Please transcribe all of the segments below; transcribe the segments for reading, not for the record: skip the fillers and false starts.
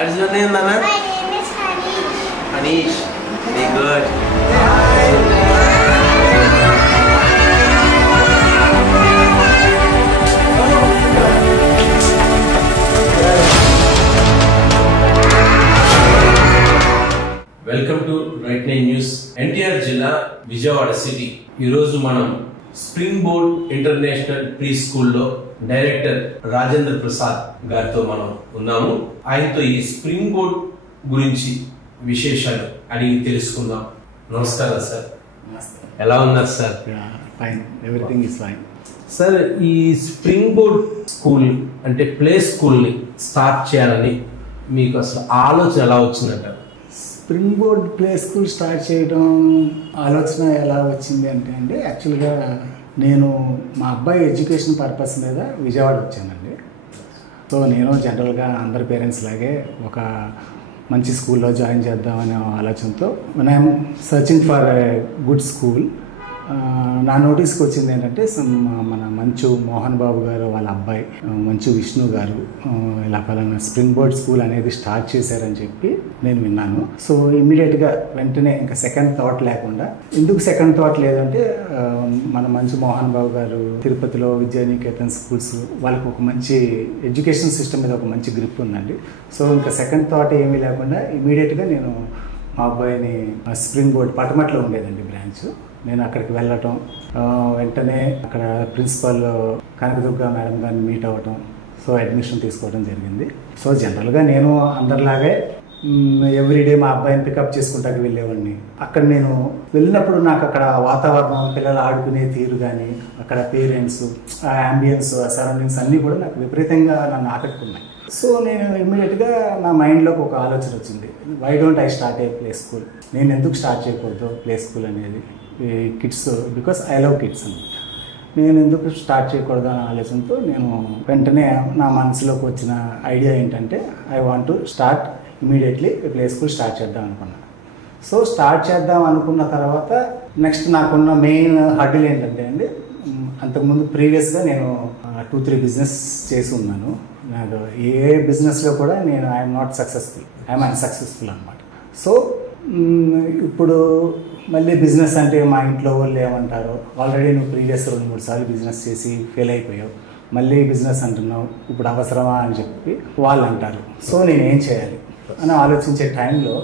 What is your name, Nana? My name is Hanish. Anish. Very good. Welcome to right nine news. NTR జిల్లా Vijayawada city. ఈరోజు మనం spring board international pre స్కూల్లో director Rajendra Prasad గారితో మనం ఉన్నాము. ఆయనతో ఈ స్ప్రింగ్ బోర్డ్ గురించి విశేషాలు అడిగి తెలుసుకుందాం. నమస్కారం సార్. ఎలా ఉన్నారు sir? Fine, everything is fine. Sir, ఈ స్ప్రింగ్ బోర్డ్ స్కూల్ అంటే ప్లే స్కూల్ని స్టార్ట్ చేయాలని మీకు అసలు ఆలోచన ఎలా వచ్చిందంటారు? Spring board play school start చేయడం ఆలోచన ఎలా వచ్చింది అంటే అండి, యాక్చువల్గా నేను మా అబ్బాయి ఎడ్యుకేషన్ పర్పస్ మీద విజయవాడ వచ్చానండి. సో నేను జనరల్గా అందరి పేరెంట్స్ లాగే ఒక మంచి స్కూల్లో జాయిన్ చేద్దామనే ఆలోచనతో I'm searching for a good school. నా నోటీస్కి వచ్చింది ఏంటంటే మన మంచు మోహన్ బాబు గారు వాళ్ళ అబ్బాయి మంచు విష్ణు గారు ఇలా పలానా స్ప్రింగ్ బోర్డ్ స్కూల్ అనేది స్టార్ట్ చేశారని చెప్పి నేను విన్నాను. సో ఇమ్మీడియట్గా వెంటనే ఇంకా సెకండ్ థాట్ లేకుండా, ఎందుకు సెకండ్ థాట్ లేదంటే మన మంచు మోహన్ బాబు గారు తిరుపతిలో విద్యానికేతన్ స్కూల్స్ వాళ్ళకి ఒక మంచి ఎడ్యుకేషన్ సిస్టమ్ మీద ఒక మంచి గ్రిప్ ఉందండి. సో ఇంకా సెకండ్ థాట్ ఏమీ లేకుండా ఇమ్మీడియట్గా నేను మా అబ్బాయిని స్ప్రింగ్ బోర్డ్ పటమట్లో ఉండేదండి బ్రాంచ్, నేను అక్కడికి వెళ్ళటం, వెంటనే అక్కడ ప్రిన్సిపల్ కనకదుర్గ మేడం గారిని మీట్ అవ్వటం, సో అడ్మిషన్ తీసుకోవడం జరిగింది. సో జనరల్గా నేను అందరిలాగే ఎవ్రీడే మా అబ్బాయిని పికప్ చేసుకుంటాకి వెళ్ళేవాడిని. అక్కడ నేను వెళ్ళినప్పుడు నాకు అక్కడ వాతావరణం, పిల్లలు ఆడుకునే తీరు కానీ, అక్కడ పేరెంట్స్, ఆ అంబియన్స్, ఆ సరౌండింగ్స్ అన్నీ కూడా నాకు విపరీతంగా నన్ను ఆకట్టుకున్నాయి. సో నేను ఇమ్మీడియట్గా నా మైండ్లోకి ఒక ఆలోచన వచ్చింది, why don't I start a play school, నేను ఎందుకు స్టార్ట్ చేయకూడదు ప్లే స్కూల్ అనేది, kids, because I love kids అనమాట, నేను ఎందుకు స్టార్ట్ చేయకూడదు అనే ఆలోచనతో నేను వెంటనే నా మనసులోకి వచ్చిన ఐడియా ఏంటంటే I want to start immediately play school start చేద్దాం అనుకున్నాను. సో స్టార్ట్ చేద్దాం అనుకున్న తర్వాత నెక్స్ట్ నాకున్న మెయిన్ హర్డిల్ ఏంటంటే అండి, అంతకుముందు ప్రీవియస్గా నేను 2-3 బిజినెస్ చేసి ఉన్నాను. నాకు ఏ బిజినెస్లో కూడా నేను I'm not successful, I'm unsuccessful అనమాట. సో ఇప్పుడు మళ్ళీ బిజినెస్ అంటే మా ఇంట్లో వాళ్ళు ఏమంటారు, ఆల్రెడీ నువ్వు ప్రీవియస్ 2-3 సార్లు బిజినెస్ చేసి ఫెయిల్ అయిపోయావు, మళ్ళీ బిజినెస్ అంటున్నావు, ఇప్పుడు అవసరమా అని చెప్పి వాళ్ళు అంటారు. సో నేను ఏం చేయాలి అని ఆలోచించే టైంలో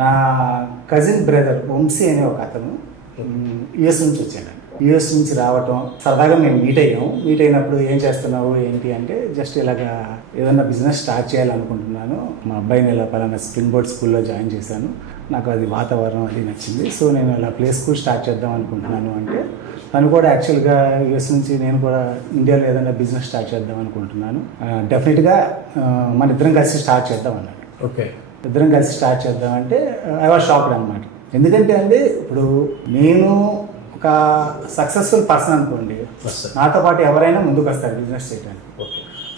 నా కజిన్ బ్రదర్ వంశీ అనే ఒక అతను యుఎస్ నుంచి వచ్చాడు. యుఎస్ నుంచి రావటం, సరదాగా మేము మీట్ అయినప్పుడు ఏం చేస్తున్నావు ఏంటి అంటే, జస్ట్ ఇలాగా ఏదన్నా బిజినెస్ స్టార్ట్ చేయాలనుకుంటున్నాను, మా అబ్బాయిని ఇలా పలానా స్ప్రింగ్ బోర్డ్ స్కూల్లో జాయిన్ చేశాను, నాకు అది వాతావరణం అది నచ్చింది, సో నేను ఇలా ప్లే స్కూల్ స్టార్ట్ చేద్దాం అనుకుంటున్నాను అంటే, తను కూడా యాక్చువల్గా యుఎస్ నుంచి నేను కూడా ఇండియాలో ఏదైనా బిజినెస్ స్టార్ట్ చేద్దాం అనుకుంటున్నాను, డెఫినెట్గా మన ఇద్దరం కలిసి స్టార్ట్ చేద్దాం అన్నాడు. ఓకే, ఇద్దరం కలిసి స్టార్ట్ చేద్దాం అంటే ఐ వాజ్ షాక్డ్ అనమాట. ఎందుకంటే అండి, ఇప్పుడు నేను ఒక సక్సెస్ఫుల్ పర్సన్ అనుకోండి, నాతో పాటు ఎవరైనా ముందుకు వస్తారు బిజినెస్ చేయడానికి.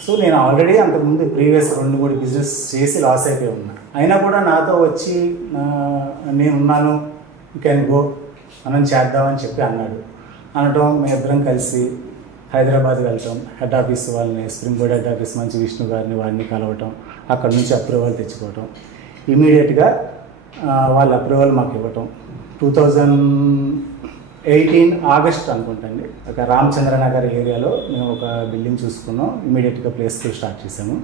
సో నేను ఆల్రెడీ అంతకుముందు ప్రీవియస్ 2-3 బిజినెస్ చేసి లాస్ అయిపోయి ఉన్నా, అయినా కూడా నాతో వచ్చి నేను ఉన్నాను, యూ క్యాన్ గో, మనం చేద్దామని చెప్పి అన్నాడు. అనటం, మేము ఇద్దరం కలిసి హైదరాబాద్ వెళ్ళటం, హెడ్ ఆఫీస్ వాళ్ళని, స్ప్రింగ్ బోర్డ్ హెడ్ ఆఫీస్ మంచి విష్ణు గారిని వారిని కలవటం, అక్కడ నుంచి అప్రూవల్ తెచ్చుకోవటం, ఇమీడియట్గా వాళ్ళ అప్రూవల్ మాకు ఇవ్వటం. 2018 ఆగస్ట్ అనుకుంటండి, ఒక రామచంద్రనగర్ ఏరియాలో మేము ఒక బిల్డింగ్ చూసుకున్నాం, ఇమీడియట్గా ప్లే స్కూల్ స్టార్ట్ చేసాము.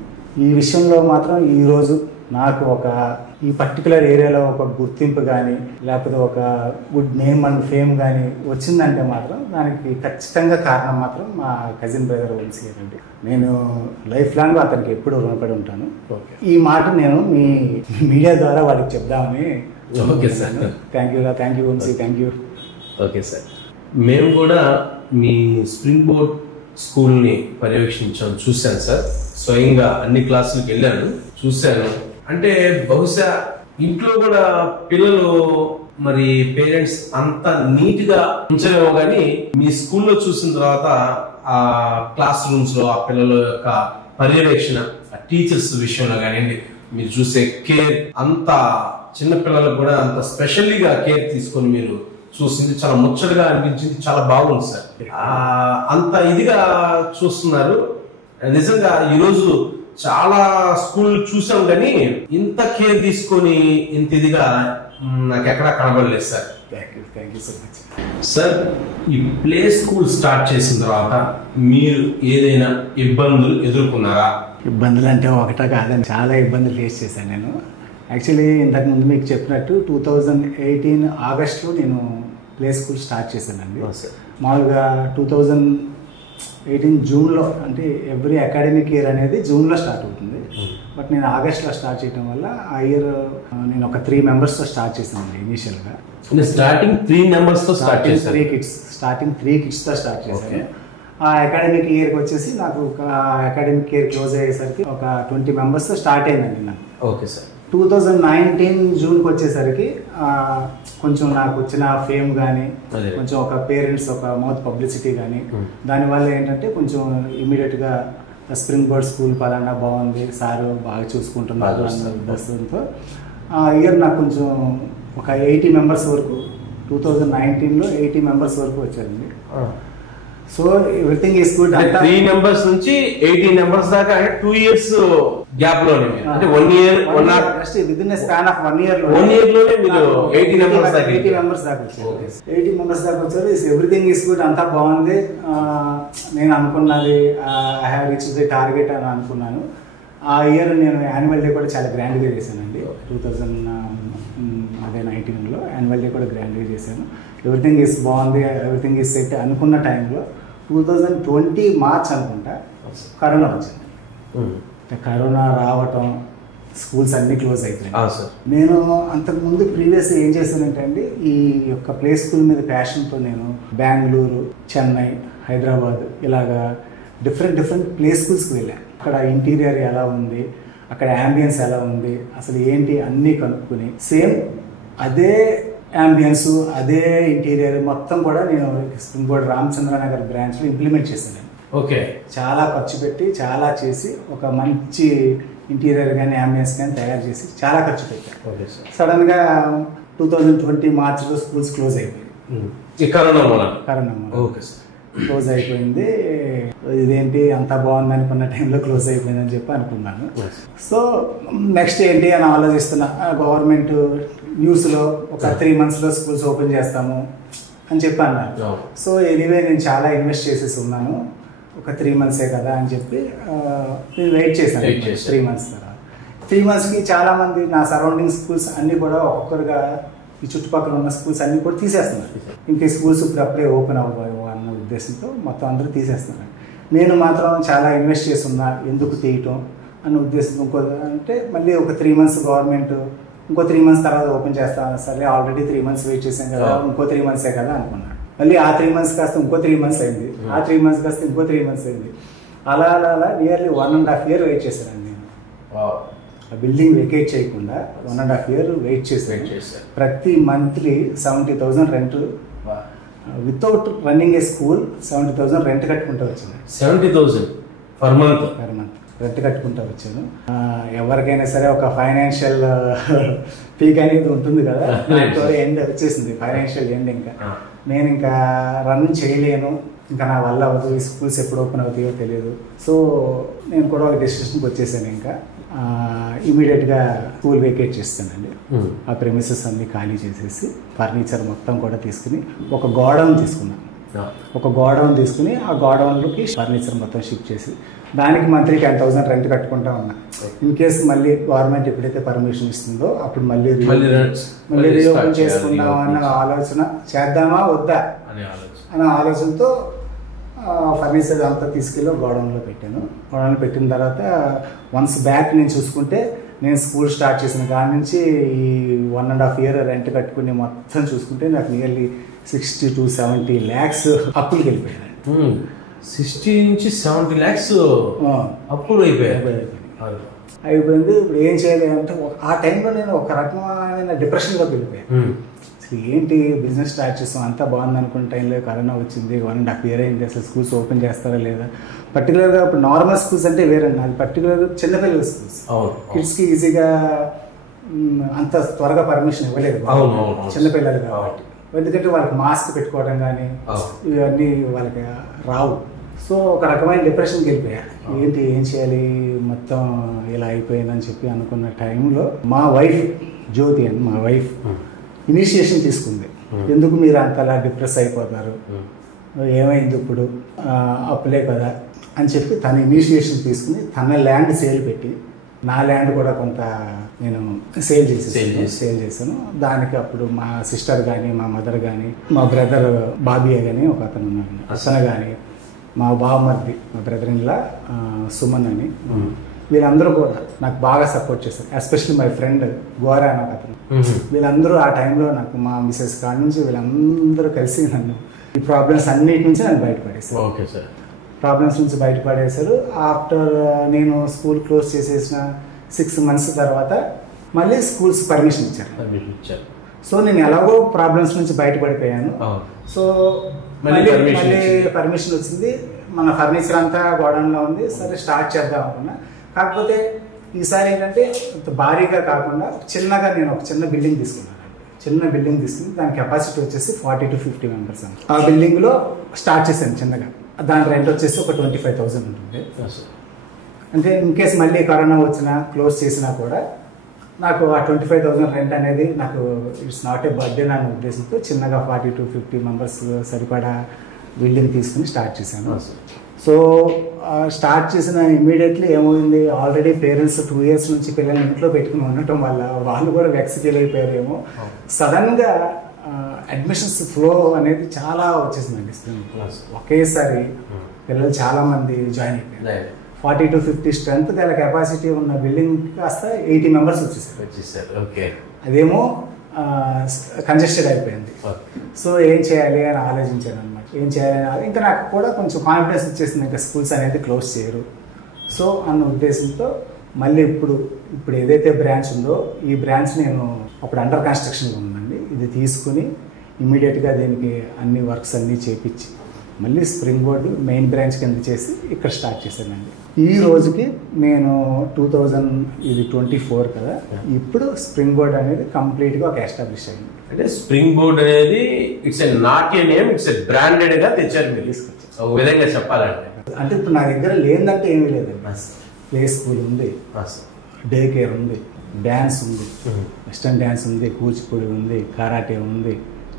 ఈ విషయంలో మాత్రం ఈరోజు నాకు ఒక ఈ పర్టికులర్ ఏరియాలో ఒక గుర్తింపు కానీ, లేకపోతే ఒక గుడ్ నేమ్ అండ్ ఫేమ్ కానీ వచ్చిందంటే మాత్రం దానికి ఖచ్చితంగా కారణం మాత్రం మా కజిన్ బ్రదర్ వంశీ గారండి. నేను లైఫ్ లాంగ్ అతనికి ఎప్పుడు రుణపడి ఉంటాను. ఈ మాట నేను మీ మీడియా ద్వారా వాడికి చెప్దామని. Okay sir, thank you Vamsi, thank you. Okay sir, మేము కూడా మీ స్ప్రింగ్ బోర్డ్ స్కూల్ని పర్యవేక్షించాను, చూశాను సార్, స్వయంగా అన్ని క్లాసులకు వెళ్ళాను, చూశాను. అంటే బహుశా ఇంట్లో కూడా పిల్లలు మరి పేరెంట్స్ అంత నీట్ గా ఉంచలేమో కానీ మీ స్కూల్లో చూసిన తర్వాత ఆ క్లాస్ రూమ్స్ లో ఆ పిల్లల యొక్క పర్యవేక్షణ, టీచర్స్ విషయంలో కానివ్వండి, మీరు చూసే కేర్, అంత చిన్న పిల్లలకు కూడా అంత స్పెషల్లీగా కేర్ తీసుకొని మీరు చూసింది చాలా ముచ్చటగా అనిపించింది, చాలా బాగుంది సార్. అంత ఇదిగా చూస్తున్నారు. నిజంగా ఈరోజు చాలా స్కూల్ చూసాం కానీ ఇంత కేర్ తీసుకొని ఇంత ఇదిగా నాకు ఎక్కడా కనబడలేదు sir. Thank you so much sir. ఈ ప్లే స్కూల్ స్టార్ట్ చేసిన తర్వాత మీరు ఏదైనా ఇబ్బందులు ఎదుర్కొన్నారా? ఇబ్బందులు అంటే ఒకటా కాదని చాలా ఇబ్బందులు ఫేస్ చేశాను నేను. యాక్చువల్లీ ఇంతకుముందు మీకు చెప్పినట్టు 2018 ఆగస్టులో నేను ప్లే స్కూల్ స్టార్ట్ చేశానండి. మామూలుగా 2018 జూన్లో, అంటే ఎవ్రీ అకాడమిక్ ఇయర్ అనేది జూన్లో స్టార్ట్ అవుతుంది. బట్ నేను ఆగస్ట్లో స్టార్ట్ చేయడం వల్ల ఆ ఇయర్ నేను ఒక 3 మెంబర్స్తో స్టార్ట్ చేశాను ఇనీషియల్గా. స్టార్టింగ్ 3 మెంబర్స్తో స్టార్ట్ చేశాను. 3 కిడ్స్తో స్టార్ట్ చేశాను. ఆ అకాడమిక్ ఇయర్కి వచ్చేసి నాకు ఒక అకాడమిక్ ఇయర్ క్లోజ్ అయ్యేసరికి ఒక 20 మెంబర్స్తో స్టార్ట్ అయిందండి నాకు. Okay sir. 2019 జూన్కి వచ్చేసరికి కొంచెం నాకు వచ్చిన ఫేమ్ కానీ, కొంచెం ఒక పేరెంట్స్ ఒక మౌత్ పబ్లిసిటీ కానీ, దానివల్ల ఏంటంటే కొంచెం ఇమీడియట్గా స్ప్రింగ్ బోర్డ్ స్కూల్ పలానా బాగుంది, సారు బాగా చూసుకుంటున్నారు అన్న ఉద్దేశంతో ఆ ఇయర్ నాకు కొంచెం ఒక 80 మెంబర్స్ వరకు 2019లో 80 మెంబర్స్ వరకు వచ్చారండి. So everything is good. 3 members నుంచి 80 మెంబర్స్ దాకా 2 ఇయర్స్ గ్యాప్ లోనే, అంటే 1 year within span of 1 year లోనే మీరు 80 మెంబర్స్ దాకా 80 మెంబర్స్ దాకా వచ్చారు. 80 మెంబర్స్ దాకా వచ్చారు. ఎవ్రీథింగ్ ఈస్ గుడ్, అంతా బాగుంది. నేను అనుకున్నది I have reach the target అని అనుకున్నాను. ఆ ఇయర్ నేను యాన్యువల్ డే కూడా చాలా గ్రాండ్గా చేశానండి. 2019లో యాన్యువల్ డే కూడా గ్రాండ్గా చేశాను. ఎవ్రీథింగ్ ఈస్ బాగుంది, ఎవ్రీథింగ్ ఈస్ సెట్ అనుకున్న టైంలో 2020 మార్చ్ అనుకుంటా కరోనా వచ్చింది. కరోనా రావటం, స్కూల్స్ అన్ని క్లోజ్ అయిపోయాయి. నేను అంతకుముందు ప్రీవియస్ ఏం చేశానంటే అండి, ఈ యొక్క ప్లే స్కూల్ మీద ప్యాషన్తో నేను బెంగళూరు, చెన్నై, హైదరాబాద్ ఇలాగా డిఫరెంట్ ప్లే స్కూల్స్కి వెళ్ళాను. అక్కడ ఇంటీరియర్ ఎలా ఉంది, అక్కడ యాంబియన్స్ ఎలా ఉంది, అసలు ఏంటి అన్నీ కనుక్కొని సేమ్ అదే యాంబియన్స్ అదే ఇంటీరియర్ మొత్తం కూడా నేను స్ప్రింగ్ బోర్డ్ రామచంద్రనగర్ బ్రాంచ్లో ఇంప్లిమెంట్ చేశాను. ఓకే. చాలా ఖర్చు పెట్టి చాలా చేసి ఒక మంచి ఇంటీరియర్ కానీ యాంబియన్స్ కానీ తయారు చేసి చాలా ఖర్చు పెట్టాను. సడన్గా 2020 మార్చ్లో స్కూల్స్ క్లోజ్ అయిపోయింది. Corona okay sir. క్లోజ్ అయిపోయింది. ఇదేంటి అంతా బాగుంది అనుకున్న టైంలో క్లోజ్ అయిపోయిందని చెప్పి అనుకున్నాను. సో నెక్స్ట్ ఏంటి అని ఆలోచిస్తున్నా. గవర్నమెంట్ న్యూస్లో ఒక 3 మంత్స్లో స్కూల్స్ ఓపెన్ చేస్తాము అని చెప్పి అన్నారు. సో ఎనీవే నేను చాలా ఇన్వెస్ట్ చేసేసి ఉన్నాను, ఒక 3 మంత్సే కదా అని చెప్పి నేను వెయిట్ చేశాను. 3 మంత్స్ తర్వాత 3 మంత్స్కి చాలామంది నా సరౌండింగ్ స్కూల్స్ అన్నీ కూడా ఒక్కొక్కరుగా ఈ చుట్టుపక్కల ఉన్న స్కూల్స్ అన్నీ కూడా తీసేస్తున్నారు. ఇంకా స్కూల్స్ ఇప్పుడు అప్పుడే ఓపెన్ అవ్వబోయో అన్న ఉద్దేశంతో మొత్తం అందరూ తీసేస్తున్నారు. నేను మాత్రం చాలా ఇన్వెస్ట్ చేసి ఉన్నా, ఎందుకు తీయటం అన్న ఉద్దేశంతో ఇంకో అంటే మళ్ళీ ఒక 3 మంత్స్ గవర్నమెంట్ ఇంకో 3 మంత్స్ తర్వాత ఓపెన్ చేస్తాను. సరే ఆల్రెడీ 3 మంత్స్ వెయిట్ చేశాం కదా, ఇంకో 3 మంత్సే కదా అనుకున్నాను. మళ్ళీ ఆ 3 మంత్స్ కాస్త ఇంకో 3 మంత్స్ అయింది, ఆ 3 మంత్స్ కాస్త ఇంకో 3 మంత్స్ అయింది. అలా నియర్లీ 1.5 year వెయిట్ చేశానండి నేను. ఆ బిల్డింగ్ వెకేట్ చేయకుండా 1.5 year వెయిట్ చేశాను. ప్రతి మంత్లీ 70,000 రెంట్, వితౌట్ రన్నింగ్ ఏ స్కూల్ 70,000 రెంట్ కట్టుకుంటూ వచ్చాను. 70,000 పర్ మంత్ రెంట్ కట్టుకుంటూ వచ్చాను. ఎవరికైనా సరే ఒక ఫైనాన్షియల్ పీక్ అనేది ఉంటుంది కదా, ఎండ్ వచ్చేసింది, ఫైనాన్షియల్ ఎండ్. ఇంకా నేను ఇంకా రన్ చేయలేను, ఇంకా నా వల్ల అవ్వదు, ఈ స్కూల్స్ ఎప్పుడు ఓపెన్ అవుతాయో తెలియదు. సో నేను కూడా ఒక డెసిషన్కి వచ్చేసాను. ఇంకా ఇమీడియట్గా స్కూల్ వెకేట్ చేస్తానండి. ఆ ప్రెమిసెస్ అన్ని ఖాళీ చేసేసి ఫర్నిచర్ మొత్తం కూడా తీసుకుని ఒక గోడౌన్ తీసుకున్నాను. ఆ గోడౌన్లోకి ఫర్నిచర్ మొత్తం షిఫ్ట్ చేసి దానికి మంత్లీ 10,000 రెంట్ కట్టుకుంటా ఉన్నా. ఇన్ కేసు మళ్ళీ గవర్నమెంట్ ఎప్పుడైతే పర్మిషన్ ఇస్తుందో అప్పుడు మళ్ళీ రీఓపెన్ చేసుకుందామా అన్న ఆలోచన, చేద్దామా వద్దా అన్న ఆలోచనతో ఫర్నిచర్ అంతా తీసుకెళ్ళి గోడౌన్లో పెట్టాను. గోడౌన్లో పెట్టిన తర్వాత వన్స్ బ్యాక్ నేను చూసుకుంటే, నేను స్కూల్ స్టార్ట్ చేసిన దాని నుంచి ఈ 1.5 year రెంట్ కట్టుకుని మొత్తం చూసుకుంటే నాకు నియర్లీ 60 to 70 lakhs అప్పులకి వెళ్ళిపోయాను. 60 నుంచి 70 lakhs అప్పులు అయిపోయింది. ఇప్పుడు ఏం చేయాలి అంటే ఆ టైంలో నేను ఒక రకమైన డిప్రెషన్లోకి వెళ్ళిపోయాను. అసలు ఏంటి బిజినెస్ స్టార్ట్ చేస్తాం, అంతా బాగుంది అనుకున్న టైంలో కరోనా వచ్చింది. 1.5 year అయింది, అసలు స్కూల్స్ ఓపెన్ చేస్తారా లేదా. పర్టికులర్గా ఇప్పుడు నార్మల్ స్కూల్స్ అంటే వేరండి, అది పర్టికులర్గా చిన్నపిల్లల స్కూల్స్. కిడ్స్కి ఈజీగా అంత త్వరగా పర్మిషన్ ఇవ్వలేదు చిన్నపిల్లలు కాబట్టి. ఎందుకంటే వాళ్ళకి మాస్క్ పెట్టుకోవడం కానీ ఇవన్నీ వాళ్ళకి రావు. సో ఒక రకమైన డిప్రెషన్కి వెళ్ళిపోయాను. ఏంటి ఏం చేయాలి మొత్తం ఇలా అయిపోయిందని చెప్పి అనుకున్న టైంలో మా వైఫ్ జ్యోతి అని మా వైఫ్ ఇనిషియేషన్ తీసుకుంది. ఎందుకు మీరు అంతలా డిప్రెస్ అయిపోతారు, ఏమైంది ఇప్పుడు, అప్పులే కదా అని చెప్పి తన ఇనిషియేషన్ తీసుకుని తన ల్యాండ్ సేల్ పెట్టి నా ల్యాండ్ కూడా కొంత నేను సేల్ చేశాను. దానికి అప్పుడు మా సిస్టర్ కానీ మా మదర్ కానీ మా బ్రదర్ బాబియా కానీ ఒక అతను ఉన్నాడు, అతను కానీ మా బావమర్ది మా బ్రదర్ ఇన్లా సుమన్ అని, వీళ్ళందరూ కూడా నాకు బాగా సపోర్ట్ చేశారు. ఎస్పెషల్లీ మై ఫ్రెండ్ గోరా అని ఒక అతను. వీళ్ళందరూ ఆ టైంలో నాకు మా మిసెస్ కాడ నుంచి వీళ్ళందరూ కలిసి నన్ను ఈ ప్రాబ్లమ్స్ అన్నిటి నుంచి నన్ను బయటపడేశారు. Okay sir. ప్రాబ్లమ్స్ నుంచి బయటపడేశారు. ఆఫ్టర్ నేను స్కూల్ క్లోజ్ చేసేసిన 6 months తర్వాత మళ్ళీ స్కూల్స్ పర్మిషన్ ఇచ్చారు. సో నేను ఎలాగో ప్రాబ్లమ్స్ నుంచి బయటపడిపోయాను. సో మళ్ళీ పర్మిషన్ వచ్చింది. మన ఫర్నిచర్ అంతా గోడౌన్లో ఉంది. సరే స్టార్ట్ చేద్దాం అనుకున్నా. కాకపోతే ఈసారి ఏంటంటే భారీగా కాకుండా చిన్నగా నేను ఒక చిన్న బిల్డింగ్ తీసుకున్నాను. చిన్న బిల్డింగ్ తీసుకుని దాని కెపాసిటీ వచ్చేసి 40 to 50 members అని. ఆ బిల్డింగ్లో స్టార్ట్ చేశాను చిన్నగా. దాని రెంట్ వచ్చేసి ఒక 25,000 ఉంటుంది. అంటే ఇన్ కేస్ మళ్ళీ కరోనా వచ్చినా క్లోజ్ చేసినా కూడా నాకు ఆ 25,000 రెంట్ అనేది నాకు ఇట్స్ నాట్ ఏ బర్త్డే అనే ఉద్దేశంతో చిన్నగా 40 to 50 members సరిపడా బిల్డింగ్ తీసుకుని స్టార్ట్ చేశాను. సో స్టార్ట్ చేసిన ఇమ్మీడియట్లీ ఏమైంది, ఆల్రెడీ పేరెంట్స్ 2 years నుంచి పిల్లల్ని ఇంట్లో పెట్టుకుని ఉండటం వల్ల వాళ్ళు కూడా వెక్స్ఫీల్ అయిపోయారేమో. సడన్గా అడ్మిషన్స్ ఫ్లో అనేది చాలా వచ్చేసిందండి. ఒకేసారి పిల్లలు చాలామంది జాయిన్ అయిపోయారు. 40 to 50 స్ట్రెంత్ గల కెపాసిటీ ఉన్న బిల్డింగ్ కాస్త 80 members వచ్చేసారు. అదేమో కంజెస్టెడ్ అయిపోయింది. సో ఏం చేయాలి అని ఆలోచించాను అనమాట. ఏం చేయాలి ఇంకా నాకు కూడా కొంచెం కాన్ఫిడెన్స్ వచ్చేసింది, ఇంకా స్కూల్స్ అనేది క్లోజ్ చేయరు. సో అన్న ఉద్దేశంతో మళ్ళీ ఇప్పుడు ఏదైతే బ్రాంచ్ ఉందో ఈ బ్రాంచ్ నేను అప్పుడు అండర్ కన్స్ట్రక్షన్లో ఉందండి. ఇది తీసుకుని ఇమ్మీడియట్గా దీనికి అన్ని వర్క్స్ అన్నీ చేపించి మళ్ళీ స్ప్రింగ్ బోర్డు మెయిన్ బ్రాంచ్ కింద చేసి ఇక్కడ స్టార్ట్ చేశానండి. ఈ రోజుకి నేను 2024 కదా, ఇప్పుడు స్ప్రింగ్ బోర్డ్ అనేది కంప్లీట్గా ఒక ఎస్టాబ్లిష్ అయింది. అంటే స్ప్రింగ్ బోర్డ్ అనేది it's not a name, it's branded గా తెచ్చారు మీరు తీసుకొచ్చి ఒక విధంగా చెప్పాలంటే. అంటే ఇప్పుడు నా దగ్గర లేదంటే ఏమీ లేదండి. ప్లే స్కూల్ ఉంది, డే కేర్ ఉంది, డ్యాన్స్ ఉంది, వెస్టర్న్ డ్యాన్స్ ఉంది, కూచిపూడి ఉంది, కరాటే ఉంది,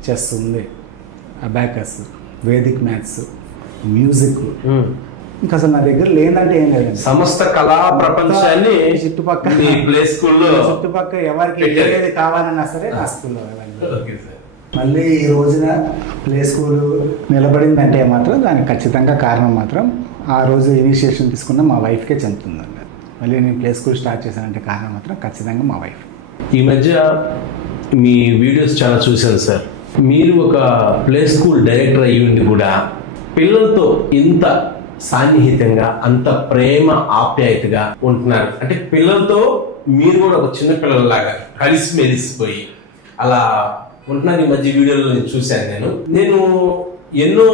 చెస్ ఉంది, అబాకస్, వేదిక్ మ్యాథ్స్, మ్యూజిక్. ఇంకా అసలు నా దగ్గర లేదంటే ఏం లేదండి. సమస్త కళా ప్రపంచాన్ని చుట్టుపక్కల ఎవరికి ఏది కావాలన్నా సరే నా స్కూల్లో. మళ్ళీ ఈ రోజున ప్లే స్కూల్ నిలబడిందంటే మాత్రం దానికి ఖచ్చితంగా కారణం మాత్రం ఆ రోజు ఇనిషియేషన్ తీసుకున్న మా వైఫ్కే చెందుతుందండి. మళ్ళీ నేను ప్లే స్కూల్ స్టార్ట్ చేశానంటే కారణం మాత్రం ఖచ్చితంగా మా వైఫ్. ఈ మధ్య మీ వీడియోస్ చాలా చూశాను సార్. మీరు ఒక ప్లే స్కూల్ డైరెక్టర్ అయ్యి ఉండి కూడా పిల్లలతో ఇంత సాన్నిహితంగా అంత ప్రేమ ఆప్యాయతగా ఉంటున్నారు. అంటే పిల్లలతో మీరు కూడా ఒక చిన్న పిల్లలలాగా కలిసి మెలిసిపోయి అలా ఉంటున్నారు. ఈ మధ్య వీడియోలో నేను చూశాను. నేను ఎన్నో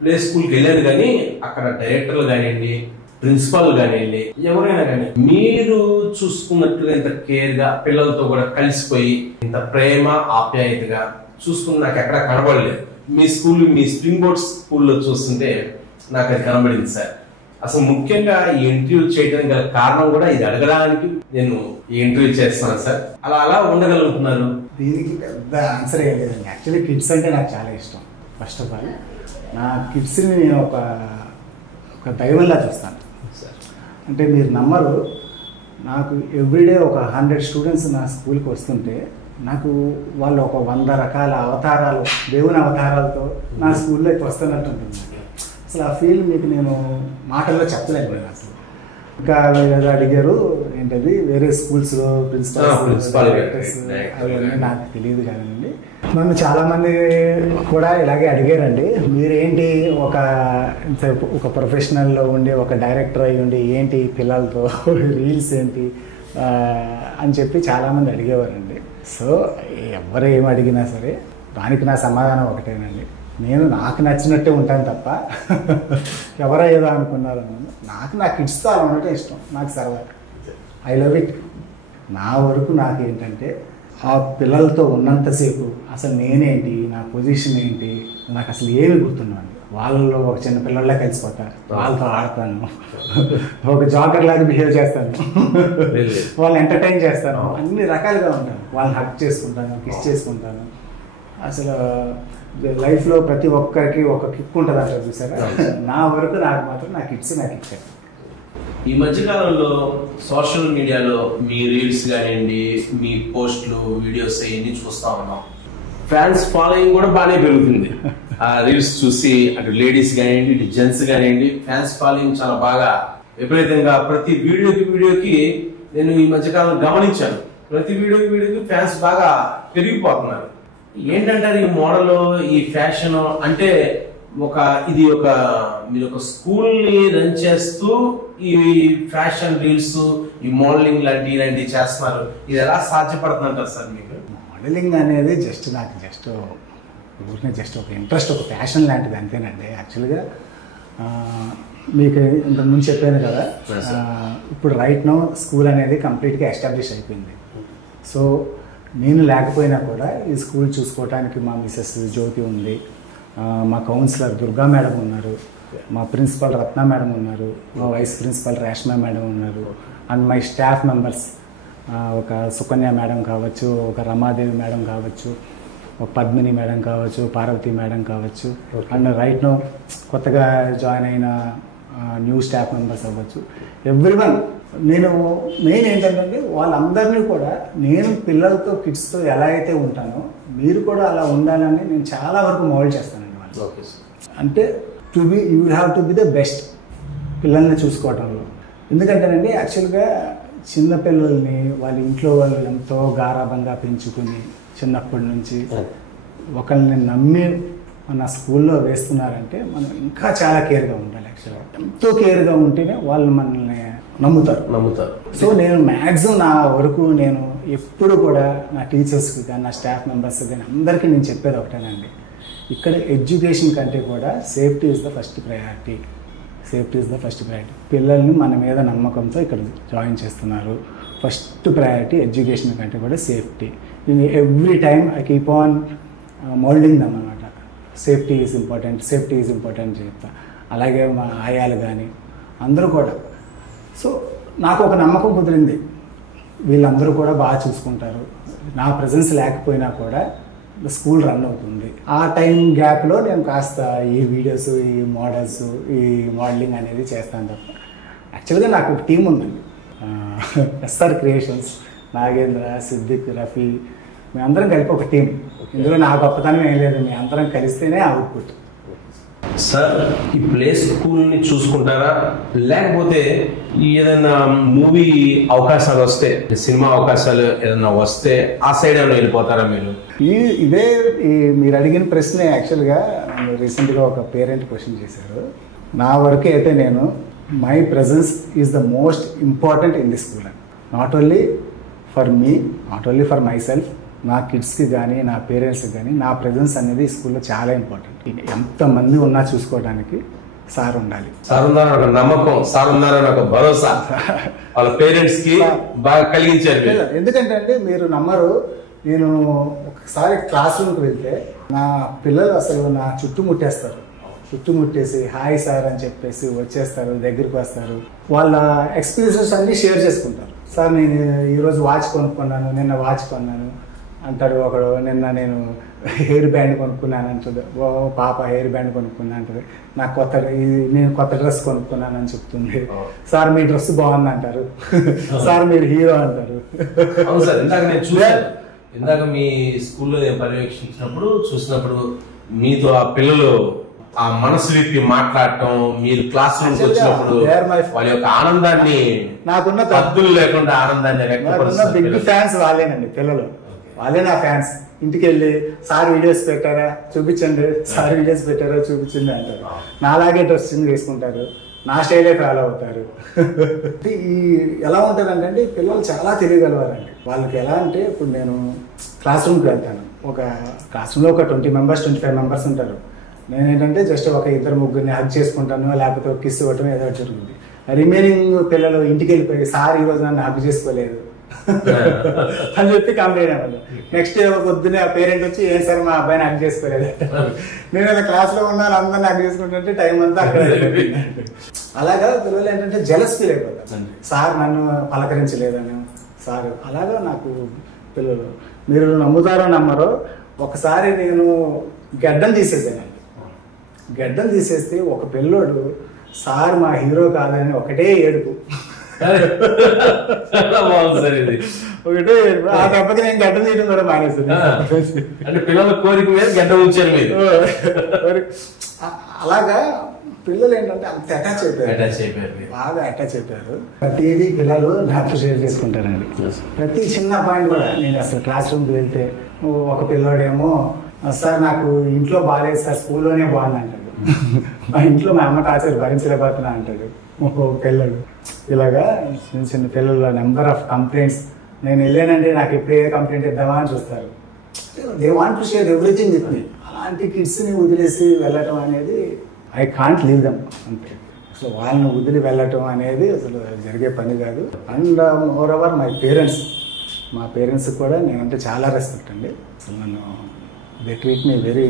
ప్లే స్కూల్కి వెళ్ళాను, కానీ అక్కడ డైరెక్టర్లు కానివ్వండి, ప్రిన్సిపాల్ కానివ్వండి, ఎవరైనా కానీ మీరు చూసుకున్నట్లుగా ఇంత కేర్గా పిల్లలతో కూడా కలిసిపోయి ఇంత ప్రేమ ఆప్యాయతగా చూసుకుని నాకు ఎక్కడ కనబడలేదు. మీ స్ప్రింగ్ బోర్డ్ స్కూల్లో చూస్తుంటే నాకు అది కనబడింది సార్. అసలు ముఖ్యంగా ఈ ఇంటర్వ్యూ చేయడానికి గల కారణం కూడా ఇది అడగడానికి నేను ఈ ఇంటర్వ్యూ చేస్తున్నాను సార్. అలా ఉండగలుగుతున్నారు. దీనికి పెద్ద ఆన్సర్ ఏం లేదండి. యాక్చువల్లీ కిడ్స్ అంటే నాకు చాలా ఇష్టం. ఫస్ట్ ఆఫ్ ఆల్ నా కిడ్స్ని నేను ఒక దైవంలా చూస్తాను. అంటే మీరు నమ్మరు, నాకు ఎవ్రీడే ఒక 100 స్టూడెంట్స్ నా స్కూల్కి వస్తుంటే నాకు వాళ్ళు ఒక 100 రకాల అవతారాలు, దేవుని అవతారాలతో నా స్కూల్లోకి వస్తున్నట్టు ఉంటుంది. అసలు ఆ ఫీల్ మీకు నేను మాటల్లో చెప్పలేను. నేను అసలు ఇంకా వేరే అడిగారు ఏంటది వేరే స్కూల్స్లో ప్రిన్సిపాల్ అవన్నీ నాకు తెలియదు కానండి. నన్ను చాలామంది కూడా ఇలాగే అడిగారండి, మీరేంటి ఒక ప్రొఫెషనల్లో ఉండి ఒక డైరెక్టర్ అయ్యి ఉండి ఏంటి పిల్లలతో రీల్స్ ఏంటి అని చెప్పి చాలామంది అడిగేవారండి. సో ఎవరు ఏమి అడిగినా సరే దానికి నా సమాధానం ఒకటేనండి, నేను నాకు నచ్చినట్టే ఉంటాను తప్ప ఎవరో ఏదో అనుకున్నారు. నాకు నా కిడ్స్తో అలా ఉండటం ఇష్టం. నాకు సరదా, ఐ లవ్ ఇట్. నా వరకు నాకు ఏంటంటే ఆ పిల్లలతో ఉన్నంతసేపు అసలు నేనేంటి, నా పొజిషన్ ఏంటి నాకు అసలు ఏమి గుర్తున్నాను. వాళ్ళలో ఒక చిన్న పిల్లల్లా కలిసిపోతా, వాళ్ళతో ఆడతాను, ఒక జాకర్ లాగా బిహేవ్ చేస్తాను, వాళ్ళని ఎంటర్టైన్ చేస్తాను, అన్ని రకాలుగా ఉంటాను. వాళ్ళని హక్ చేసుకుంటాను, కిస్ చేసుకుంటాను. అసలు లైఫ్లో ప్రతి ఒక్కరికి ఒక కిక్ ఉంటుంది అంటారు చూసారా, నా వరకు నాకు మాత్రం నా కిడ్స్ నాకు కిక్. ఈ మధ్యకాలంలో సోషల్ మీడియాలో మీ రీల్స్ కానివ్వండి, మీ పోస్టులు, వీడియోస్ అవన్నీ చూస్తా ఉన్నాం. ఫ్యాన్స్ ఫాలోయింగ్ కూడా బాగానే పెరుగుతుంది. ఆ రీల్స్ చూసి అటు లేడీస్ కానివ్వండి, ఇటు జెంట్స్ కానివ్వండి, ఫ్యాన్స్ ఫాలోయింగ్ చాలా బాగా విపరీతంగా ప్రతి వీడియోకి నేను ఈ మధ్యకాలం గమనించాను. ప్రతి వీడియోకి ఫ్యాన్స్ బాగా పెరిగిపోతున్నారు. ఏంటంటారు ఈ మోడల్, ఈ ఫ్యాషన్ అంటే ఇది మీరు ఒక స్కూల్ ని రన్ చేస్తూ ఈ ఫ్యాషన్ రీల్స్, ఈ మోడలింగ్ ఇలాంటివి చేస్తున్నారు. ఇది ఎలా సాధ్యపడుతుందంటారు సార్ మీకు? మోడలింగ్ అనేది నాకు ఊరికే ఒక ఇంట్రెస్ట్, ఒక ప్యాషన్ లాంటిది అంతేనండి. యాక్చువల్గా మీకు ఇంతకుముందు చెప్పాను కదా, ఇప్పుడు రైట్ నో స్కూల్ అనేది కంప్లీట్గా ఎస్టాబ్లిష్ అయిపోయింది. సో నేను లేకపోయినా కూడా ఈ స్కూల్ చూసుకోవడానికి మా మిసెస్ జ్యోతి ఉంది, మా కౌన్సిలర్ దుర్గా మేడం ఉన్నారు, మా ప్రిన్సిపల్ రత్న మేడం ఉన్నారు, మా వైస్ ప్రిన్సిపల్ రేష్మా మేడం ఉన్నారు, అండ్ మై స్టాఫ్ మెంబర్స్ ఒక సుకన్య మేడం కావచ్చు, ఒక రమాదేవి మేడం కావచ్చు, ఒక పద్మిని మేడం కావచ్చు, పార్వతి మేడం కావచ్చు, అండ్ రైట్ నో కొత్తగా జాయిన్ అయిన న్యూ స్టాఫ్ మెంబర్స్ అవ్వచ్చు, ఎవ్రీవన్. నేను మెయిన్ ఏంటంటే వాళ్ళందరినీ కూడా నేను పిల్లలతో కిడ్స్తో ఎలా అయితే ఉంటానో మీరు కూడా అలా ఉండాలని నేను చాలా వరకు మోల్డ్ చేస్తానండి వాళ్ళు. అంటే you have to be the best పిల్లల్ని చూసుకోవటంలో. ఎందుకంటేనండి యాక్చువల్గా చిన్నపిల్లల్ని వాళ్ళ ఇంట్లో వాళ్ళు ఎంతో గారాబంగా పెంచుకుని చిన్నప్పటి నుంచి ఒకరిని నమ్మి మన స్కూల్లో వేస్తున్నారంటే మనం ఇంకా చాలా కేర్గా ఉండాలి. యాక్చువల్గా ఎంతో కేర్గా ఉంటేనే వాళ్ళు మనల్ని నమ్ముతారు. సో నేను మ్యాక్సిమం నా వరకు నేను ఎప్పుడు కూడా నా టీచర్స్కి కానీ నా స్టాఫ్ మెంబర్స్ కానీ అందరికీ నేను చెప్పేది ఒకటేనండి, ఇక్కడ ఎడ్యుకేషన్ కంటే కూడా safety is the first priority. పిల్లల్ని మన మీద నమ్మకంతో ఇక్కడ జాయిన్ చేస్తున్నారు. ఫస్ట్ ప్రయారిటీ ఎడ్యుకేషన్ కంటే కూడా safety. Every time I keep on moulding them అనమాట. సేఫ్టీ ఈజ్ ఇంపార్టెంట్ చెప్తా. అలాగే మా ఆయాలు కానీ అందరూ కూడా. సో నాకు ఒక నమ్మకం కుదిరింది, వీళ్ళందరూ కూడా బాగా చూసుకుంటారు, నా ప్రజెన్స్ లేకపోయినా కూడా స్కూల్ రన్ అవుతుంది. ఆ టైం గ్యాప్లో నేను కాస్త ఈ వీడియోస్, ఈ మోడల్స్, ఈ మోడలింగ్ అనేది చేస్తాను తప్ప. యాక్చువల్గా నాకు ఒక టీం ఉందండి, ఎస్ఆర్ క్రియేషన్స్, నాగేంద్ర, సిద్దిక్, రఫీ, మేమందరం కలిపి ఒక టీం. ఇందులో నా గొప్పతనం ఏం లేదు, మీ అందరం కలిస్తేనే అవుట్పుట్. సార్ ఈ ప్లే స్కూల్ని చూసుకుంటారా, లేకపోతే ఏదైనా మూవీ అవకాశాలు వస్తే, సినిమా అవకాశాలు ఏదైనా వస్తే ఆ సైడ్ ఏమైనా వెళ్ళిపోతారా మీరు? ఇదే మీరు అడిగిన ప్రశ్న యాక్చువల్గా రీసెంట్గా ఒక పేరెంట్ క్వశ్చన్ చేశారు. నా వరకు అయితే నేను my presence is the most important in the school. Not only for me, not only for my self, నా కిడ్స్కి కానీ నా పేరెంట్స్కి కానీ నా ప్రెజెన్స్ అనేది ఈ స్కూల్లో చాలా ఇంపార్టెంట్. ఎంతమంది ఉన్నా చూసుకోవడానికి సార్ ఉండాలి. సార్ ఉన్నారని ఒక నమ్మకం, సార్ ఉన్నారని ఒక భరోసా వాళ్ళ పేరెంట్స్ కి బాగా కలిగించారు. ఎందుకంటే అంటే మీరు నమ్మరు, నేను ఒకసారి క్లాస్ రూమ్కి వెళ్తే నా పిల్లలు అసలు నా చుట్టుముట్టేసి హాయ్ సార్ అని చెప్పేసి వచ్చేస్తారు, దగ్గరికి వస్తారు, వాళ్ళ ఎక్స్పీరియన్సెస్ అన్నీ షేర్ చేసుకుంటారు. సార్ నేను ఈరోజు వాచ్ కొనుక్కున్నాను, నిన్న వాచ్ కొన్నాను అంటాడు ఒకడు, నిన్న నేను హెయిర్ బ్యాండ్ కొనుక్కున్నాను అంటుంది, ఓ పాప హెయిర్ బ్యాండ్ కొనుక్కున్నా అంటుంది, నాకు నేను కొత్త డ్రెస్ కొనుక్కున్నాను అని చెప్తుంది. సార్ మీ డ్రెస్ బాగుంది అంటారు, సార్ మీరు హీరో అంటారు. అవును సార్, ఇందాక మీ స్కూల్లో పర్యవేక్షించినప్పుడు చూసినప్పుడు మీతో ఆ పిల్లలు ఆ మనసు విప్పి మాట్లాడటం, మీరు క్లాస్ రూమ్ వచ్చినప్పుడు వాళ్ళ యొక్క ఆనందాన్ని, నాకున్న పద్దులు లేకుండా ఆనందాన్ని వ్యక్తపరుస్తున్న బిగ్ ఫ్యాన్స్ వాళ్ళేనండి పిల్లలు, వాళ్ళే నా ఫ్యాన్స్. ఇంటికి వెళ్ళి సార్ వీడియోస్ పెట్టారా చూపించండి, సార్ వీడియోస్ పెట్టారా చూపించండి అంటారు. నాలాగే డ్రెస్సింగ్ వేసుకుంటారు, నా స్టైలే ఫాలో అవుతారు. ఎలా ఉంటుందంటే పిల్లలు చాలా తెలియగలవారండి. వాళ్ళకి ఎలా అంటే ఇప్పుడు నేను క్లాస్ రూమ్కి వెళ్తాను, ఒక క్లాస్ రూమ్లో ఒక 20 మెంబర్స్ 25 మెంబర్స్ ఉంటారు. నేనేంటంటే జస్ట్ ఒక 2-3 హగ్ చేసుకుంటాను, లేకపోతే ఒక కిస్ ఇవ్వటం ఏదో జరుగుతుంది. రిమైనింగ్ పిల్లలు ఇంటికి వెళ్ళిపోయి సార్ ఈరోజు నన్ను హగ్ చేసుకోలేదు, అని చెప్పి కంప్లైంట్ అవ్వాలి. నెక్స్ట్ పొద్దున్నే ఆ పేరెంట్ వచ్చి ఏం సార్ మా అబ్బాయిని హక్ చేసుకోలేదు, నేను అలా క్లాస్లో ఉన్నాను అందరిని హక్ చేసుకుంటుంటే టైం అంతా అక్కడ. అలాగా పిల్లలు ఏంటంటే జెలస్ ఫీల్ అయిపోతారు, సార్ నన్ను పలకరించలేదని. సార్ అలాగా నాకు పిల్లలు, మీరు నమ్ముతారో నమ్మరో, ఒకసారి నేను గడ్డం తీసేసానండి. గడ్డం తీసేస్తే ఒక పిల్లోడు సార్ మా హీరో కాదని ఒకటే ఏడుపు, ఒకటే ఏడుపు. ఆ దెబ్బకి నేను గడ్డం తీయడం కూడా మానేసాను. అంటే పిల్లల కోరిక మీద గడ్డం ఉంచారు మీరు. అలాగా పిల్లలు ఏంటంటే అంత అటాచ్ అయిపోయారు, బాగా అటాచ్ అయిపోయారు. ప్రతిదీ పిల్లలు నాతో షేర్ చేసుకుంటారండి. ప్రతి చిన్న పాయింట్ కూడా, నేను అసలు క్లాస్ రూమ్కి వెళ్తే ఒక పిల్లోడేమో సార్ నాకు ఇంట్లో బాగాలేదు సార్, స్కూల్లోనే బాగుంది అంటాడు. మా ఇంట్లో మా అమ్మ టార్చర్ భరించలేకపోతున్నా అంటాడు పిల్లలు. ఇలాగా చిన్న చిన్న పిల్లల నెంబర్ ఆఫ్ కంప్లైంట్స్. నేను వెళ్ళానంటే నాకు ఎప్పుడు ఏ కంప్లైంట్ ఇద్దామా అని చూస్తారు. They want to share everything with me. అలాంటి కిడ్స్ని వదిలేసి వెళ్ళటం అనేది ఐ కాంట్ లీవ్ దమ్ అంతే. అసలు వాళ్ళని వదిలి వెళ్ళటం అనేది అసలు జరిగే పని కాదు. And more over my parents, మా పేరెంట్స్ కూడా నేనంటే చాలా రెస్పెక్ట్ అండి. అసలు నన్ను they treat me very.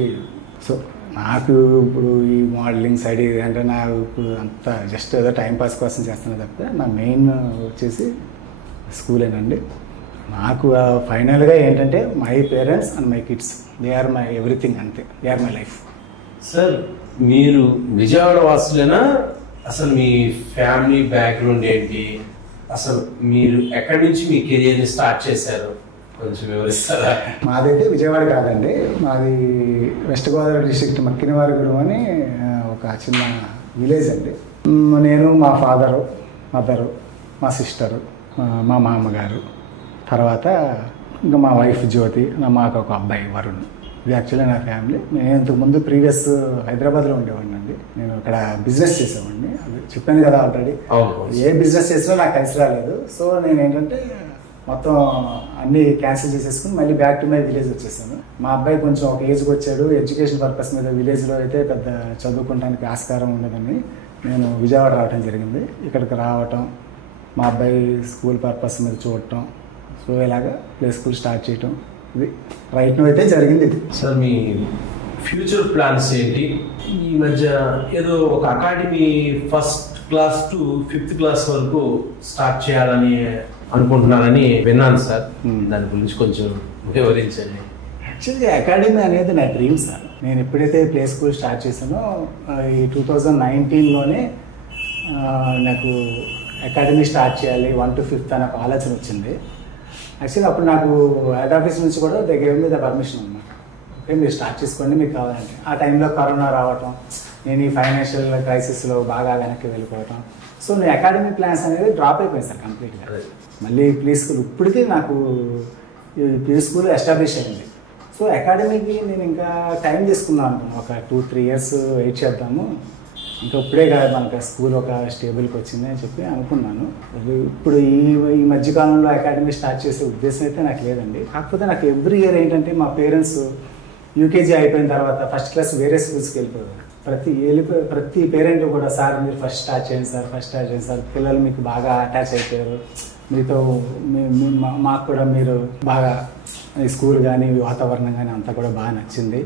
So నాకు ఇప్పుడు ఈ మోడలింగ్ సైడ్ అంటే నాకు ఇప్పుడు అంతా జస్ట్ ఏదో టైంపాస్ కోసం చేస్తున్నా తప్పితే నా మెయిన్ వచ్చేసి స్కూలేనండి. నాకు ఫైనల్గా ఏంటంటే my parents and my kids, they are my everything, అంతే. They are my life. Sir మీరు విజయవాడ వాసులేనా? అసలు మీ ఫ్యామిలీ బ్యాక్గ్రౌండ్ ఏంటి? అసలు మీరు ఎక్కడి నుంచి మీ కెరియర్ని స్టార్ట్ చేశారు కొంచెం వివరిస్తారా? మాదైతే విజయవాడ కాదండి, మాది వెస్ట్ గోదావరి డిస్ట్రిక్ట్ మక్కినవారిగూడెం అని ఒక చిన్న విలేజ్ అండి. నేను, మా ఫాదరు, మదరు, మా సిస్టరు, మా మామగారు, తర్వాత ఇంకా మా వైఫ్ జ్యోతి, మాకు ఒక అబ్బాయి వరుణ్. ఇది యాక్చువల్లీ నా ఫ్యామిలీ. నేను ఇంతకుముందు ప్రీవియస్ హైదరాబాద్లో ఉండేవాడిని అండి. నేను ఇక్కడ బిజినెస్ చేసేవాడిని, అది చెప్పాను కదా ఆల్రెడీ. ఏ బిజినెస్ చేసినా నాకు కలిసి రాలేదు. సో నేను ఏంటంటే మొత్తం అన్నీ క్యాన్సిల్ చేసేసుకుని మళ్ళీ బ్యాక్ టు మై విలేజ్ వచ్చేసాను. మా అబ్బాయి కొంచెం ఒక ఏజ్కి వచ్చాడు, ఎడ్యుకేషన్ పర్పస్ మీద విలేజ్లో అయితే పెద్ద చదువుకోవడానికి ఆస్కారం ఉండదని నేను విజయవాడ రావడం జరిగింది. ఇక్కడికి రావటం, మా అబ్బాయి స్కూల్ పర్పస్ మీద చూడటం, సో ఇలాగా ప్లే స్కూల్ స్టార్ట్ చేయటం, ఇది రైట్ అయితే జరిగింది. సార్ మీ ఫ్యూచర్ ప్లాన్స్ ఏంటి? ఈ మధ్య ఏదో ఒక academy 1st class to 5th class వరకు స్టార్ట్ చేయాలని అనుకుంటున్నారని విన్నాను సార్. దాని గురించి కొంచెం వివరించండి. యాక్చువల్గా అకాడమీ అనేది నా డ్రీమ్ సార్. నేను ఎప్పుడైతే ప్లే స్కూల్ స్టార్ట్ చేశానో ఈ 2019లోనే నాకు అకాడమీ స్టార్ట్ చేయాలి 1 to 5th అనే ఒక ఆలోచన వచ్చింది. యాక్చువల్లీ అప్పుడు నాకు హెడ్ ఆఫీస్ నుంచి కూడా దగ్గర మీద పర్మిషన్ అనమాట. ఓకే మీరు స్టార్ట్ చేసుకోండి మీకు కావాలంటే. ఆ టైంలో కరోనా రావటం, నేను ఈ ఫైనాన్షియల్ క్రైసిస్లో బాగా వెనక్కి వెళ్ళిపోవటం, సో నేను అకాడమీ ప్లాన్స్ అనేది డ్రాప్ అయిపోయింది సార్ కంప్లీట్గా. మళ్ళీ ప్లే స్కూల్ ఇప్పటికీ నాకు ప్లే స్కూల్ ఎస్టాబ్లిష్ అయింది. సో అకాడమీకి నేను ఇంకా టైం తీసుకున్నాను అనుకున్నాను, ఒక 2-3 years వెయిట్ చేద్దాము, ఇంకా ఇప్పుడే కాదు మనకి స్కూల్ ఒక స్టేబుల్కి వచ్చింది అని చెప్పి అనుకున్నాను. ఇప్పుడు ఈ మధ్యకాలంలో అకాడమీ స్టార్ట్ చేసే ఉద్దేశం అయితే నాకు లేదండి. కాకపోతే నాకు ఎవ్రీ ఇయర్ ఏంటంటే మా పేరెంట్స్ యూకేజీ అయిపోయిన తర్వాత 1st క్లాస్ వేరే స్కూల్స్కి వెళ్ళిపోయారు. ప్రతి పేరెంట్ కూడా సార్ మీరు ఫస్ట్ స్టార్ట్ చేయండి సార్, ఫస్ట్ స్టార్ట్ చేయండి సార్, పిల్లలు మీకు బాగా అటాచ్ అయిపోయారు, మీతో మాకు కూడా మీరు బాగా ఈ స్కూల్ కానీ వాతావరణం కానీ అంతా కూడా బాగా నచ్చింది.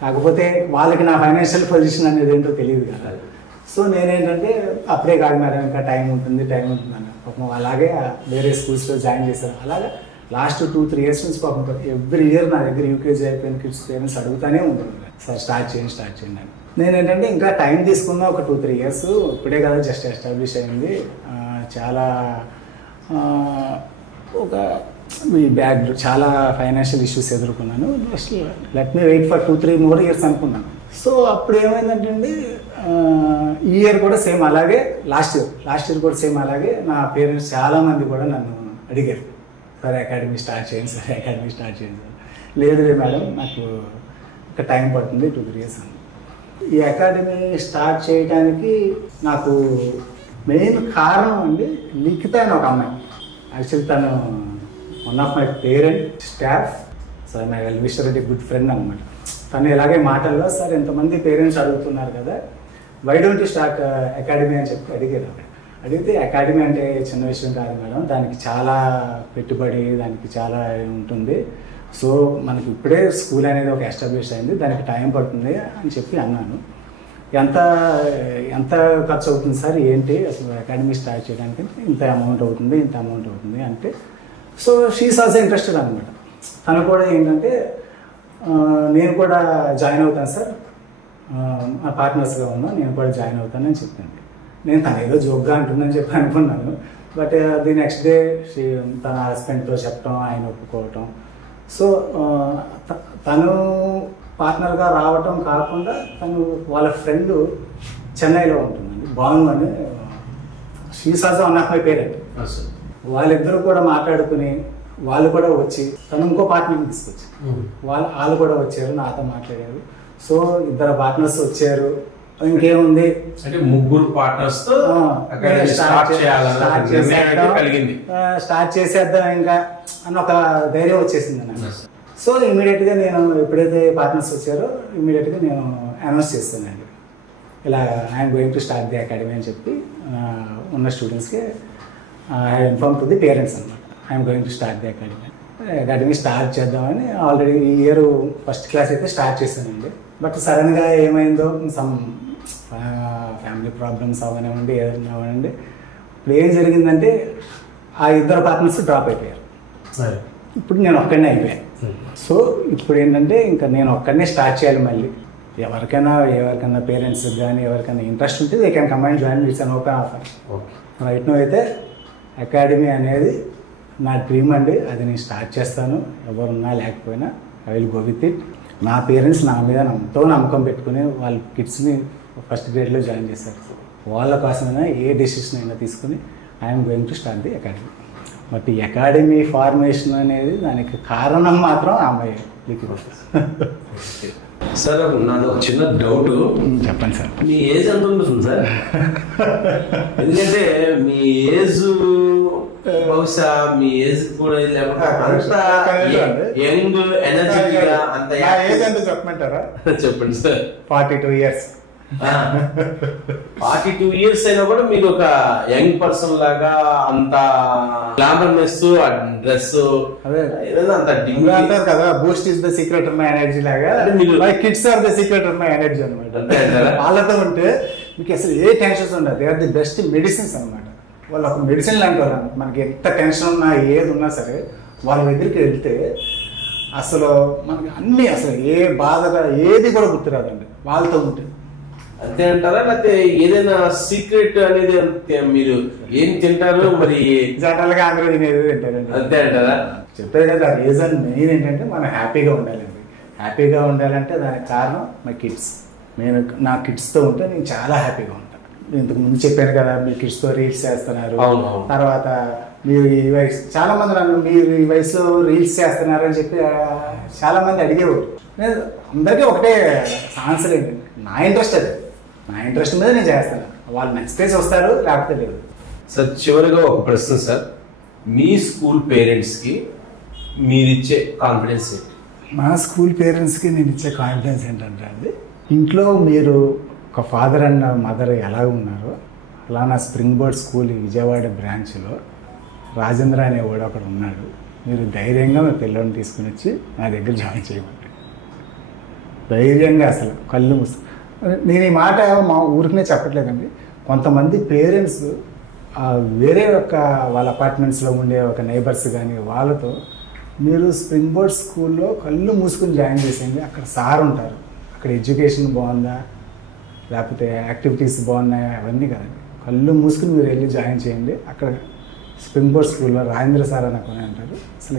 కాకపోతే వాళ్ళకి నా ఫైనాన్షియల్ పొజిషన్ అనేది ఏంటో తెలియదు కదా. సో నేనేంటంటే అప్పుడే కాదు మేడం ఇంకా టైం ఉంటుంది అన్న పాపం అలాగే వేరే స్కూల్స్లో జాయిన్ చేశారు. అలాగే లాస్ట్ 2-3 years నుంచి పాపం ఎవ్రీ ఇయర్ నా దగ్గర యూకేజీ అయిపోయిన కిడ్స్ పేరెంట్స్ అడుగుతానే ఉంటుంది సార్ స్టార్ట్ చేయండి అని. నేనేంటంటే ఇంకా టైం తీసుకున్నా ఒక 2-3 years, ఇప్పుడే కదా జస్ట్ ఎస్టాబ్లిష్ అయింది. చాలా ఒక చాలా ఫైనాన్షియల్ ఇష్యూస్ ఎదుర్కొన్నాను. Just let me wait for 2-3 more years అనుకున్నాను. సో అప్పుడు ఏమైందంటే అండి ఈ ఇయర్ కూడా సేమ్ అలాగే, లాస్ట్ ఇయర్ కూడా సేమ్ అలాగే నా పేరెంట్స్ చాలామంది కూడా నన్ను అడిగారు సార్ అకాడమీ స్టార్ట్ చేయండి సార్. లేదు మేడం నాకు ఒక టైం పడుతుంది 2-3 years అని. ఈ అకాడమీ స్టార్ట్ చేయడానికి నాకు మెయిన్ కారణం అండి లిఖిత అని ఒక అమ్మాయి. యాక్చువల్లీ తను one of my parent staff, so my well wisher, good friend అనమాట. తను ఇలాగే మాటల్లో సార్ ఎంతమంది పేరెంట్స్ అడుగుతున్నారు కదా, why don't you start academy అని చెప్పి అడిగారు. అడిగితే అకాడమీ అంటే చిన్న విషయం కాదు మేడం, దానికి చాలా పెట్టుబడి, దానికి చాలా ఉంటుంది. సో మనకి ఇప్పుడే స్కూల్ అనేది ఒక ఎస్టాబ్లిష్ అయింది, దానికి టైం పడుతుంది అని చెప్పి అన్నాను. ఎంత ఎంత ఖర్చు అవుతుంది సార్, ఏంటి అసలు అకాడమీ స్టార్ట్ చేయడానికి? ఇంత అమౌంట్ అవుతుంది, ఇంత అమౌంట్ అవుతుంది అంటే, సో షీఈస్ ఆల్సో ఇంట్రెస్టెడ్ అనమాట. తను కూడా ఏంటంటే నేను కూడా జాయిన్ అవుతాను సార్, మా పార్ట్నర్స్గా ఉన్నా, నేను కూడా జాయిన్ అవుతానని చెప్పింది. నేను తను ఏదో జోక్గా అంటుందని చెప్పి అనుకున్నాను. బట్ ది నెక్స్ట్ డే తన హస్బెండ్తో చెప్పడం, ఆయన ఒప్పుకోవటం. సో తను పార్ట్నర్గా రావటం కాకుండా తను వాళ్ళ ఫ్రెండ్ చెన్నైలో ఉంటుందండి, భాను అని, she is also one of my parent. వాళ్ళిద్దరూ కూడా మాట్లాడుకుని వాళ్ళు కూడా వచ్చి, తను ఇంకో పార్ట్నర్ని తీసుకొచ్చి వాళ్ళు కూడా వచ్చారు, నాతో మాట్లాడారు. సో ఇద్దరు పార్ట్నర్స్ వచ్చారు. ఇంకేముంది అంటే ముగ్గురు పార్ట్నర్స్ తో స్టార్ట్ చేసేద్దాం ఇంకా అన్న ఒక ధైర్యం వచ్చేసింది నాకు. సో ఇమీడియట్గా నేను ఎప్పుడైతే పార్ట్నర్స్ వచ్చారో ఇమీడియట్గా నేను అనౌన్స్ చేస్తానండి, ఇలా I'm going to start the academy అని చెప్పి ఉన్న స్టూడెంట్స్కి I inform to the parents అనమాట. I'm going to start the academy start చేద్దామని ఆల్రెడీ ఈ ఇయర్ ఫస్ట్ క్లాస్ అయితే స్టార్ట్ చేశానండి. బట్ సడన్గా ఏమైందో, సమ్ ఫ్యామిలీ ప్రాబ్లమ్స్ అవనివ్వండి, ఏదైనా అవ్వనండి. ఇప్పుడు ఏం జరిగిందంటే ఆ ఇద్దరు పార్ట్నర్స్ డ్రాప్ అయిపోయారు. ఇప్పుడు నేను ఒక్కడనే అయిపోయాను. సో ఇప్పుడు ఏంటంటే ఇంకా నేను ఒక్కడనే స్టార్ట్ చేయాలి మళ్ళీ. ఎవరికైనా పేరెంట్స్కి కానీ ఎవరికైనా ఇంట్రెస్ట్ ఉంటే they can come and join, it's an open offer. Right now అయితే అకాడమీ అనేది నా డ్రీమ్ అండి, అది నేను స్టార్ట్ చేస్తాను. ఎవరున్నా లేకపోయినా I will go with it. నా పేరెంట్స్ నా మీద ఎంతో నమ్మకం పెట్టుకుని వాళ్ళ కిడ్స్ని ఫస్ట్ గ్రేడ్లో జాయిన్ చేశారు. వాళ్ళ కోసమైనా ఏ డెసిషన్ అయినా తీసుకుని I'm going to start the academy. But ఈ అకాడమీ ఫార్మేషన్ అనేది దానికి కారణం మాత్రం అమ్మాయి. సార్ నాది ఒక చిన్న డౌట్. చెప్పండి సార్. మీ ఏజ్ ఎంత ఉంటుంది సార్? ఎందుకంటే మీ ఏజ్ బహుశా మీ ఏజ్ కూడా యంగ్ ఎనర్జీగా అంత చెప్పమంటారా? చెప్పండి సార్. 42 years. 42 years అయినా కూడా మీరు ఒక యంగ్ పర్సన్ లాగా అంత గ్లామర్నెస్, డ్రెస్ అంత అంటారు కదా, Boost is the secret of my energy లాగా my kids are the secret of my energy అనమాట. వాళ్ళతో ఉంటే మీకు అసలు ఏ టెన్షన్స్ ఉండదు. They are the best medicines అనమాట. వాళ్ళు ఒక మెడిసిన్ లాంటి వాళ్ళు. మనకి ఎంత టెన్షన్ ఉన్నా ఏది ఉన్నా సరే వాళ్ళ దగ్గరికి వెళ్తే అసలు మనకి అన్ని, అసలు ఏ బాధగా ఏది కూడా గుర్తురాదండి వాళ్ళతో ఉంటే. అంతే అంటారా? లేకపోతే ఏదైనా సీక్రెట్ అనేది మీరు ఏం తింటారు మరి? జనరల్ గా అందరూ తినేది తింటారండి. అంతే అంటారా? చెప్పారు కదా, రీజన్ మెయిన్ ఏంటంటే మనం హ్యాపీగా ఉండాలండి. హ్యాపీగా ఉండాలంటే దానికి కారణం మై కిడ్స్. నేను నా కిడ్స్తో ఉంటే నేను చాలా హ్యాపీగా ఉంటాను. ఇంతకు ముందు చెప్పాను కదా, మీ కిడ్స్తో రీల్స్ చేస్తున్నారు, తర్వాత మీరు ఈ వయసు, చాలా మంది నన్ను మీరు ఈ వయసులో రీల్స్ చేస్తున్నారు అని చెప్పి చాలా మంది అడిగేవారు. నేను అందరికీ ఒకటే ఆన్సర్ ఏంటంటే, నా ఇంట్రెస్ట్ అది, నా ఇంట్రెస్ట్ మీద నేను చేస్తాను. వాళ్ళు నచ్చితే వస్తారు, లేకపోతే లేదు. సార్ చివరిగా ఒక ప్రశ్న సార్, మీ స్కూల్ పేరెంట్స్కి మీరిచ్చే కాన్ఫిడెన్స్ ఏంటి? మా స్కూల్ పేరెంట్స్కి నేను ఇచ్చే కాన్ఫిడెన్స్ ఏంటంటే అండి, ఇంట్లో మీరు ఒక ఫాదర్ అండ్ మదర్ ఎలా ఉన్నారో అలా నా స్ప్రింగ్ బోర్డ్ స్కూల్ విజయవాడ బ్రాంచ్లో రాజేంద్ర అనేవాడు అక్కడ ఉన్నాడు. మీరు ధైర్యంగా మీ పిల్లల్ని తీసుకుని వచ్చి నా దగ్గర జాయిన్ చేయమండి. ధైర్యంగా అసలు కళ్ళు మూసు. నేను ఈ మాట మా ఊరికనే చెప్పట్లేదండి. కొంతమంది పేరెంట్స్ వేరే వాళ్ళ అపార్ట్మెంట్స్లో ఉండే ఒక నైబర్స్ కానీ వాళ్ళతో మీరు స్ప్రింగ్ బోర్డ్ స్కూల్లో కళ్ళు మూసుకుని జాయిన్ చేసేయండి. అక్కడ సార్ ఉంటారు, అక్కడ ఎడ్యుకేషన్ బాగుందా లేకపోతే యాక్టివిటీస్ బాగున్నాయా అవన్నీ కదండి. కళ్ళు మూసుకుని మీరు వెళ్ళి జాయిన్ చేయండి. అక్కడ స్ప్రింగ్ బోర్డ్ స్కూల్లో రాజేంద్ర సార్ అని అంటారు. అసలు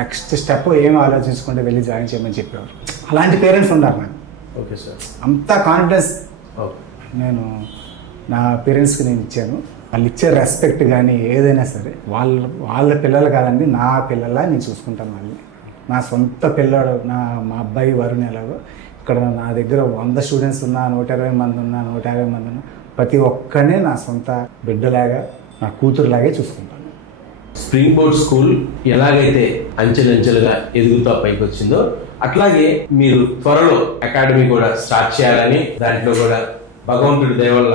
నెక్స్ట్ స్టెప్ ఏం ఆలోచించకుండా వెళ్ళి జాయిన్ చేయమని చెప్పేవారు. అలాంటి పేరెంట్స్ ఉన్నారు నాకు. Okay sir. అంత కాన్ఫిడెన్స్ నేను నా పేరెంట్స్కి నేను ఇచ్చాను. వాళ్ళు ఇచ్చే రెస్పెక్ట్ కానీ ఏదైనా సరే వాళ్ళ పిల్లలు కాదండి, నా పిల్లలా నేను చూసుకుంటాను. వాళ్ళని నా సొంత పిల్లడు. మా అబ్బాయి వరుణ్ ఎలాగో ఇక్కడ నా దగ్గర 100 స్టూడెంట్స్ ఉన్నా, 120 మంది ఉన్నా, 150 మంది ఉన్నా, ప్రతి ఒక్కరిని నా సొంత బిడ్డలాగా, నా కూతురులాగే చూసుకుంటాను. స్ప్రింగ్ బోర్డ్ స్కూల్ ఎలాగైతే అంచెలంచెలుగా ఎదుగుతా పైకి వచ్చిందో అట్లాగే మీరు త్వరలో అకాడమీ కూడా స్టార్ట్ చేయాలని, దాంట్లో కూడా భగవంతుడి దయ వల్ల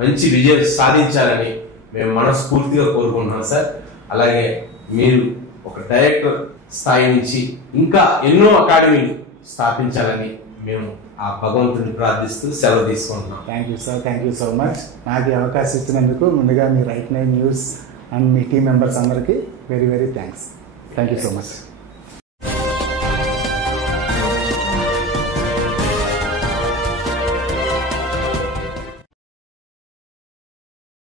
మంచి విజయం సాధించాలని మేము మనస్ఫూర్తిగా కోరుకుంటున్నాం సార్. అలాగే మీరు ఒక డైరెక్టర్ స్థాయి నుంచి ఇంకా ఎన్నో అకాడమీలు స్థాపించాలని మేము ఆ భగవంతుని ప్రార్థిస్తూ సెలవు తీసుకుంటున్నాం. Thank you sir, thank you so much. నాకు ఈ అవకాశం ఇచ్చినందుకు ముందుగా మీ రైట్ నైన్ న్యూస్ అండ్ మీ టీం మెంబర్స్ అందరికీ very very thanks. Thank you so much.